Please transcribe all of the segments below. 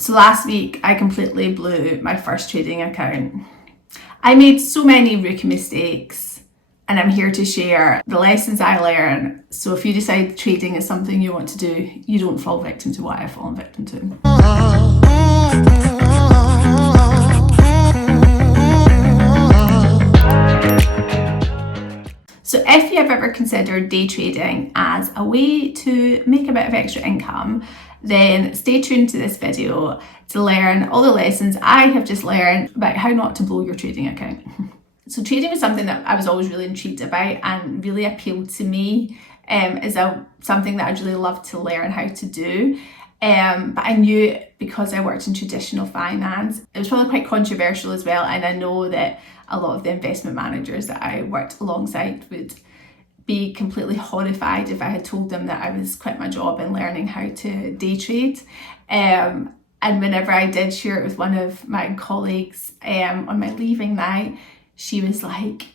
So last week I completely blew my first trading account. I made so many rookie mistakes and I'm here to share the lessons I learned. So if you decide trading is something you want to do, you don't fall victim to what I've fallen victim to. So if you have ever considered day trading as a way to make a bit of extra income, then stay tuned to this video to learn all the lessons I have just learned about how not to blow your trading account. So trading was something that I was always really intrigued about and really appealed to me as something that I'd really love to learn how to do. But I knew because I worked in traditional finance, it was probably quite controversial as well. And I know that a lot of the investment managers that I worked alongside would be completely horrified if I had told them that I was quitting my job and learning how to day trade. And whenever I did share it with one of my colleagues on my leaving night, she was like,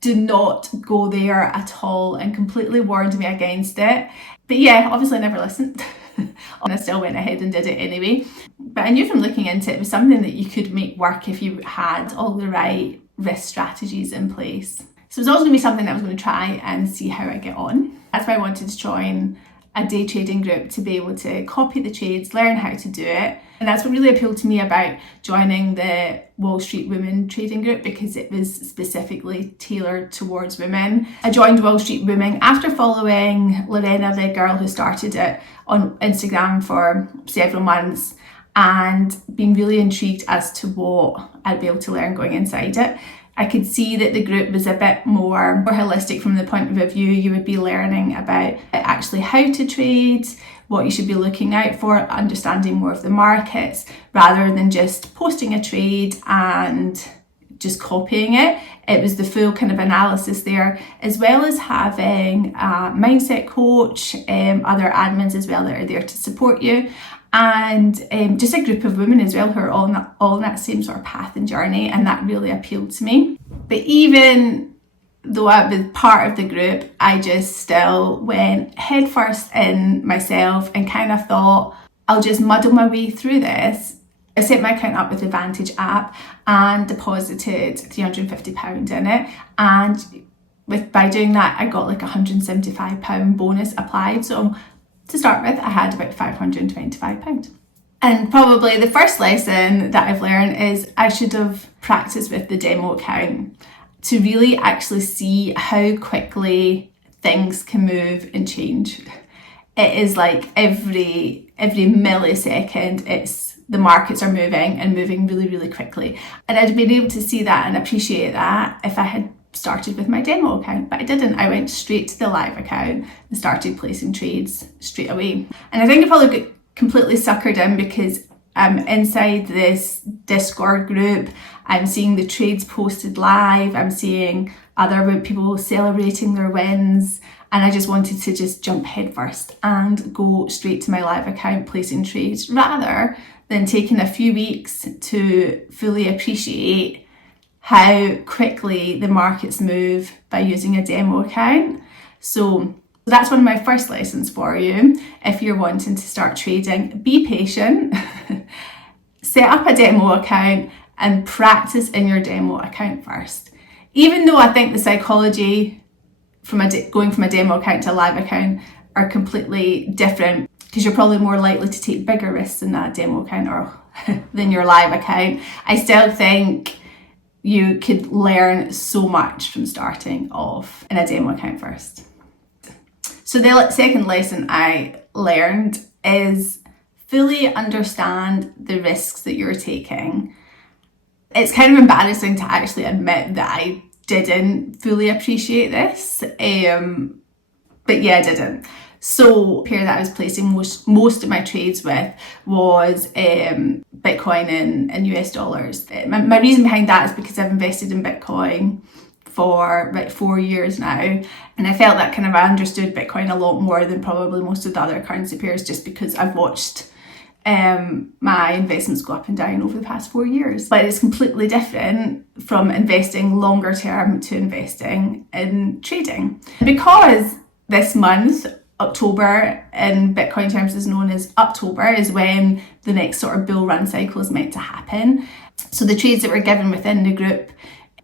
do not go there at all, and completely warned me against it. But yeah, obviously I never listened. And I still went ahead and did it anyway. But I knew from looking into it, it was something that you could make work if you had all the right risk strategies in place. So it was always going to be something that I was going to try and see how I get on. That's why I wanted to join a day trading group, to be able to copy the trades, learn how to do it. And that's what really appealed to me about joining the Wall Street Women trading group, because it was specifically tailored towards women. I joined Wall Street Women after following Lorena, the girl who started it, on Instagram for several months, and being really intrigued as to what I'd be able to learn going inside it. I could see that the group was a bit more holistic from the point of view. You would be learning about actually how to trade, what you should be looking out for, understanding more of the markets, rather than just posting a trade and just copying it. It was the full kind of analysis there, as well as having a mindset coach, other admins as well that are there to support you, and just a group of women as well who are all in that same sort of path and journey, and that really appealed to me. But even though I was part of the group, I just still went headfirst in myself and kind of thought, I'll just muddle my way through this. I set my account up with the Vantage app and deposited £350 in it, and by doing that I got like £175 bonus applied. So to start with, I had about £525. And probably the first lesson that I've learned is I should have practiced with the demo account to really actually see how quickly things can move and change. It is like every millisecond, the markets are moving and moving really, really quickly. And I'd been able to see that and appreciate that if I had started with my demo account, but I didn't. I went straight to the live account and started placing trades straight away. And I think I probably got completely suckered in because I'm inside this Discord group. I'm seeing the trades posted live. I'm seeing other people celebrating their wins. And I just wanted to just jump headfirst and go straight to my live account placing trades, rather than taking a few weeks to fully appreciate how quickly the markets move by using a demo account. So that's one of my first lessons for you. If you're wanting to start trading, be patient, set up a demo account and practice in your demo account first. Even though I think the psychology from going from a demo account to a live account are completely different, because you're probably more likely to take bigger risks in that demo account or than your live account, I still think you could learn so much from starting off in a demo account first. So the second lesson I learned is fully understand the risks that you're taking. It's kind of embarrassing to actually admit that I didn't fully appreciate this, but yeah, I didn't. So the pair that I was placing most of my trades with was Bitcoin and US dollars. My reason behind that is because I've invested in Bitcoin for about 4 years now, and I felt that kind of I understood Bitcoin a lot more than probably most of the other currency pairs, just because I've watched my investments go up and down over the past 4 years. But it's completely different from investing longer term to investing in trading. Because this month October in Bitcoin terms is known as Uptober, is when the next sort of bull run cycle is meant to happen. So the trades that were given within the group,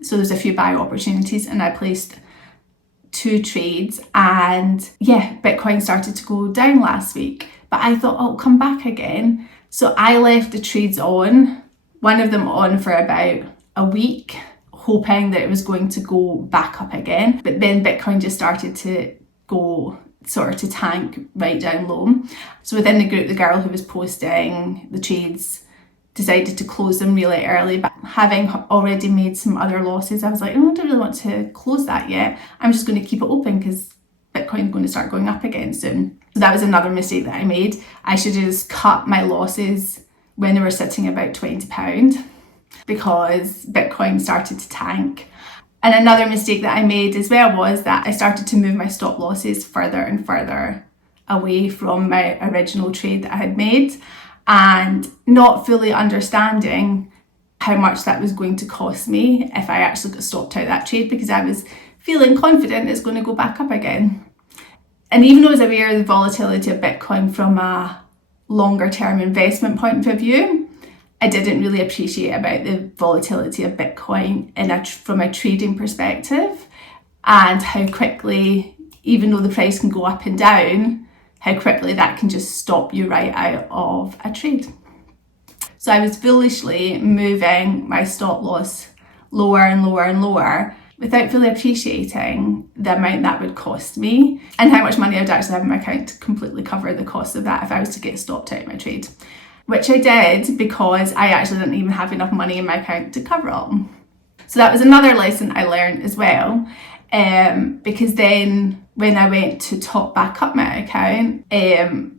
so there's a few buy opportunities, and I placed 2 trades, and yeah, Bitcoin started to go down last week, but I thought, oh, it'll come back again. So I left the trades on, one of them on for about a week, hoping that it was going to go back up again. But then Bitcoin just started to go sort of to tank right down low. So within the group, the girl who was posting the trades decided to close them really early, but having already made some other losses, I was like, oh, I don't really want to close that yet. I'm just going to keep it open because Bitcoin's going to start going up again soon. So that was another mistake that I made. I should have just cut my losses when they were sitting about £20 because Bitcoin started to tank. And another mistake that I made as well was that I started to move my stop losses further and further away from my original trade that I had made, and not fully understanding how much that was going to cost me if I actually got stopped out of that trade, because I was feeling confident it's going to go back up again. And even though I was aware of the volatility of Bitcoin from a longer term investment point of view, I didn't really appreciate about the volatility of Bitcoin from a trading perspective, and how quickly, even though the price can go up and down, how quickly that can just stop you right out of a trade. So I was foolishly moving my stop loss lower and lower and lower without fully appreciating the amount that would cost me and how much money I would actually have in my account to completely cover the cost of that if I was to get stopped out of my trade. Which I did because I actually didn't even have enough money in my account to cover it. So that was another lesson I learned as well, because then when I went to top back up my account,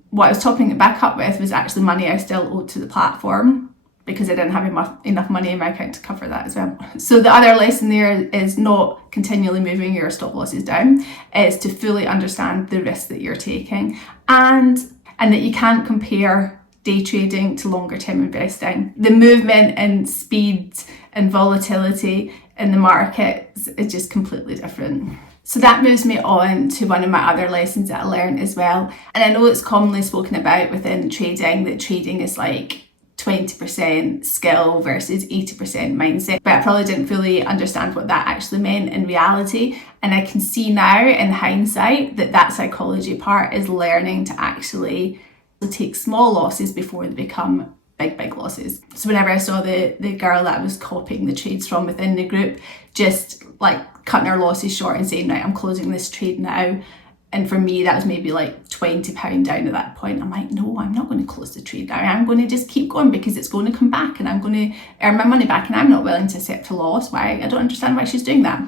what I was topping it back up with was actually money I still owed to the platform, because I didn't have enough money in my account to cover that as well. So the other lesson there is not continually moving your stop losses down, is to fully understand the risk that you're taking, and that you can't compare day trading to longer term investing. The movement and speed and volatility in the markets is just completely different. So that moves me on to one of my other lessons that I learned as well. And I know it's commonly spoken about within trading that trading is like 20% skill versus 80% mindset, but I probably didn't fully understand what that actually meant in reality. And I can see now in hindsight that psychology part is learning to actually take small losses before they become big losses. So whenever I saw the girl that I was copying the trades from within the group just like cutting her losses short and saying, right, I'm closing this trade now, and for me that was maybe like £20 down at that point, I'm like, no, I'm not going to close the trade now. I'm going to just keep going because it's going to come back and I'm going to earn my money back, and I'm not willing to accept a loss. Why? I don't understand why she's doing that.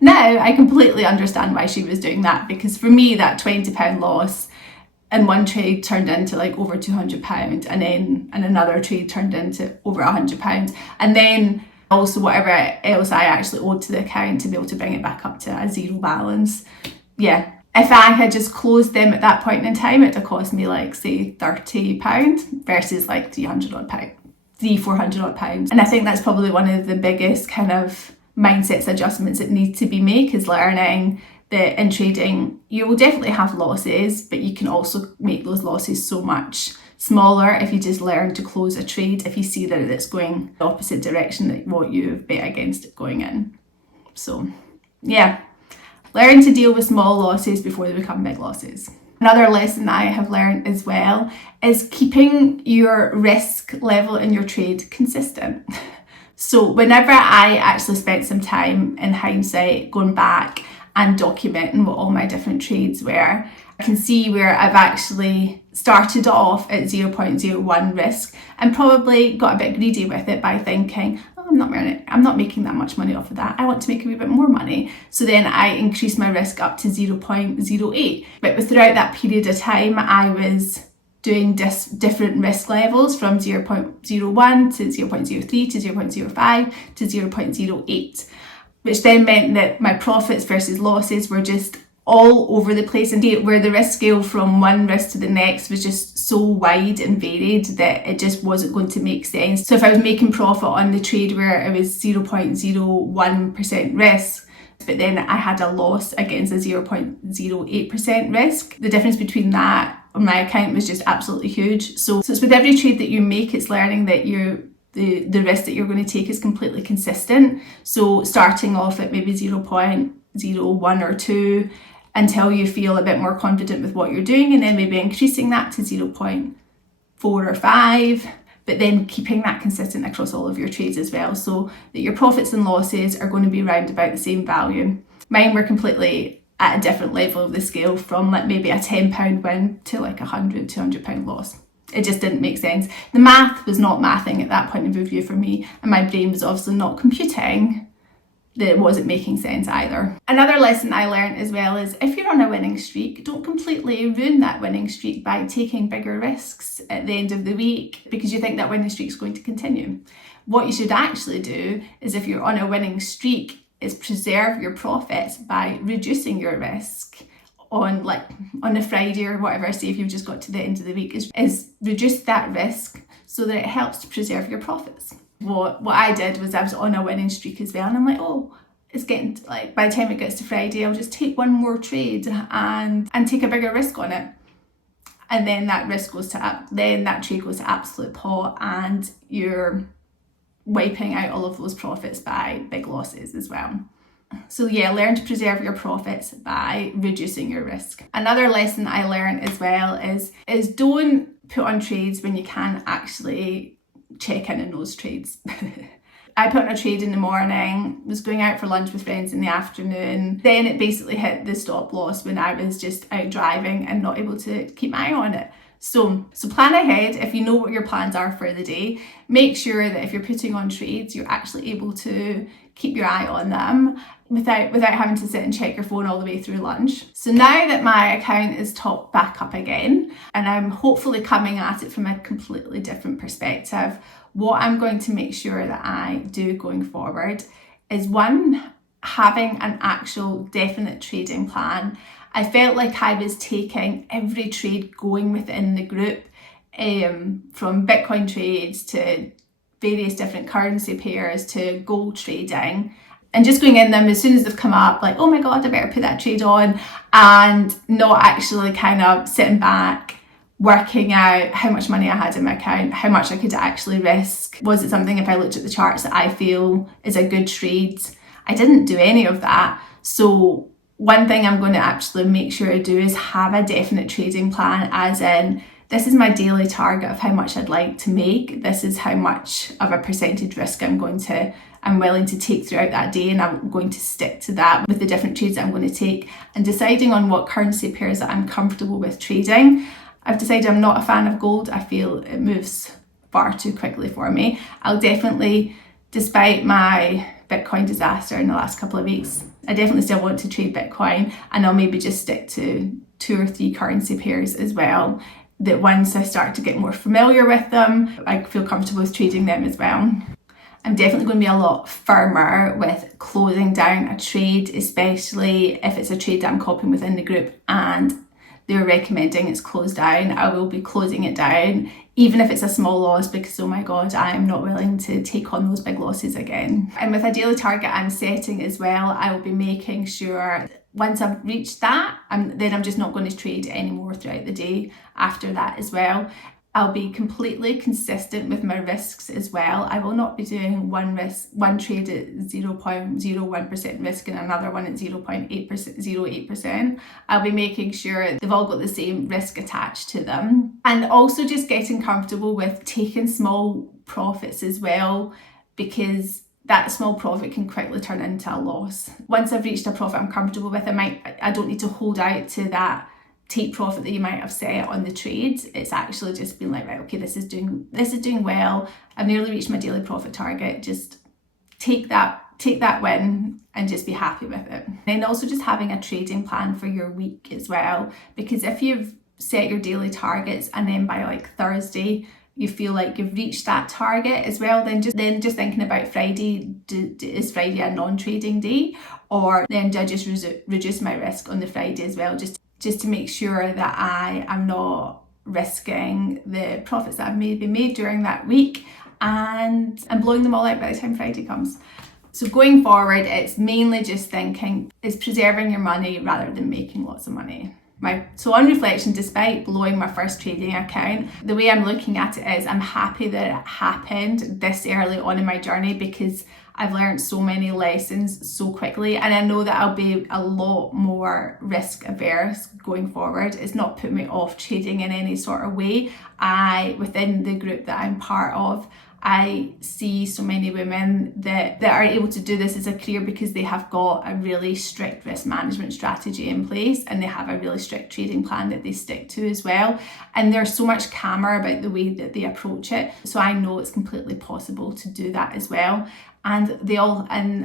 Now I completely understand why she was doing that, because for me that £20 loss and one trade turned into like over £200, and another trade turned into over £100, and then also whatever else I actually owed to the account to be able to bring it back up to a zero balance. Yeah, if I had just closed them at that point in time, it'd have cost me like say £30 versus like £400 odd. And I think that's probably one of the biggest kind of mindsets adjustments that need to be made, is learning that in trading you will definitely have losses, but you can also make those losses so much smaller if you just learn to close a trade if you see that it's going the opposite direction than what you've bet against it going in. So yeah, learn to deal with small losses before they become big losses. Another lesson that I have learned as well is keeping your risk level in your trade consistent. So whenever I actually spent some time in hindsight going back and documenting what all my different trades were, I can see where I've actually started off at 0.01 risk and probably got a bit greedy with it by thinking, oh, I'm not making that much money off of that. I want to make a wee bit more money. So then I increased my risk up to 0.08. But throughout that period of time, I was doing different risk levels from 0.01 to 0.03 to 0.05 to 0.08. Which then meant that my profits versus losses were just all over the place, and where the risk scale from one risk to the next was just so wide and varied that it just wasn't going to make sense. So if I was making profit on the trade where it was 0.01% risk but then I had a loss against a 0.08% risk. The difference between that on my account was just absolutely huge. So it's with every trade that you make, it's learning that the risk that you're going to take is completely consistent. So starting off at maybe 0.01 or 2 until you feel a bit more confident with what you're doing, and then maybe increasing that to 0.4 or 5, but then keeping that consistent across all of your trades as well, so that your profits and losses are going to be around about the same value. Mine were completely at a different level of the scale, from like maybe a £10 win to like £100-200 loss. It just didn't make sense. The math was not mathing at that point of view for me, and my brain was obviously not computing that it wasn't making sense either. Another lesson I learned as well is, if you're on a winning streak, don't completely ruin that winning streak by taking bigger risks at the end of the week because you think that winning streak is going to continue. What you should actually do is, if you're on a winning streak, is preserve your profits by reducing your risk on a Friday or whatever. Say if you've just got to the end of the week, is reduce that risk so that it helps to preserve your profits. What I did was, I was on a winning streak as well, and I'm like, oh, it's getting to, like, by the time it gets to Friday, I'll just take one more trade and take a bigger risk on it, and then that risk goes to then that trade goes to absolute pot, and you're wiping out all of those profits by big losses as well. So yeah, learn to preserve your profits by reducing your risk. Another lesson I learned as well is don't put on trades when you can't actually check in those trades. I put on a trade in the morning, was going out for lunch with friends in the afternoon, then it basically hit the stop loss when I was just out driving and not able to keep my eye on it. So plan ahead. If you know what your plans are for the day, make sure that if you're putting on trades, you're actually able to keep your eye on them without having to sit and check your phone all the way through lunch. So now that my account is topped back up again, and I'm hopefully coming at it from a completely different perspective, what I'm going to make sure that I do going forward is, one, having an actual definite trading plan. I felt like I was taking every trade going within the group, from Bitcoin trades to various different currency pairs to gold trading, and just going in them as soon as they've come up, like, oh my god, I better put that trade on, and not actually kind of sitting back, working out how much money I had in my account, how much I could actually risk. Was it something, if I looked at the charts, that I feel is a good trade? I didn't do any of that. So one thing I'm going to actually make sure I do is have a definite trading plan, as in, this is my daily target of how much I'd like to make. This is how much of a percentage risk I'm willing to take throughout that day, and I'm going to stick to that with the different trades that I'm going to take, and deciding on what currency pairs that I'm comfortable with trading. I've decided I'm not a fan of gold. I feel it moves far too quickly for me. I'll definitely, despite my Bitcoin disaster in the last couple of weeks, I definitely still want to trade Bitcoin, and I'll maybe just stick to 2 or 3 currency pairs as well, that once I start to get more familiar with them, I feel comfortable with trading them as well. I'm definitely going to be a lot firmer with closing down a trade, especially if it's a trade that I'm copying within the group and they're recommending it's closed down. I will be closing it down, even if it's a small loss, because oh my god, I am not willing to take on those big losses again. And with a daily target I'm setting as well, I will be making sure once I've reached that, then I'm just not going to trade anymore throughout the day after that as well. I'll be completely consistent with my risks as well. I will not be doing one trade at 0.01% risk and another one at 0.08%. I'll be making sure they've all got the same risk attached to them. And also just getting comfortable with taking small profits as well, because that small profit can quickly turn into a loss. Once I've reached a profit I'm comfortable with, I don't need to hold out to that take profit that you might have set on the trade. It's actually just been like, right, okay, this is doing well. I've nearly reached my daily profit target. Just take that win and just be happy with it. And also just having a trading plan for your week as well, because if you've set your daily targets and then by like Thursday you feel like you've reached that target as well, then just thinking about Friday, is Friday a non-trading day, or then do I just reduce my risk on the Friday as well, just to make sure that I am not risking the profits that I've maybe made during that week and blowing them all out by the time Friday comes. So going forward, it's mainly just thinking, is preserving your money rather than making lots of money. So on reflection, despite blowing my first trading account, the way I'm looking at it is I'm happy that it happened this early on in my journey, because I've learned so many lessons so quickly, and I know that I'll be a lot more risk averse going forward. It's not put me off trading in any sort of way. Within the group that I'm part of, I see so many women that are able to do this as a career because they have got a really strict risk management strategy in place, and they have a really strict trading plan that they stick to as well. And they're so much calmer about the way that they approach it. So I know it's completely possible to do that as well. And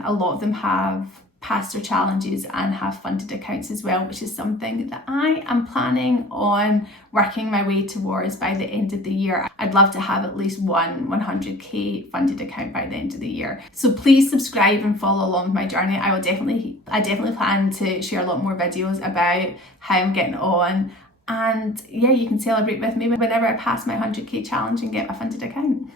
a lot of them have passed their challenges and have funded accounts as well, which is something that I am planning on working my way towards by the end of the year. I'd love to have at least one 100k funded account by the end of the year. So please subscribe and follow along my journey. I definitely plan to share a lot more videos about how I'm getting on. And yeah, you can celebrate with me whenever I pass my 100k challenge and get a funded account.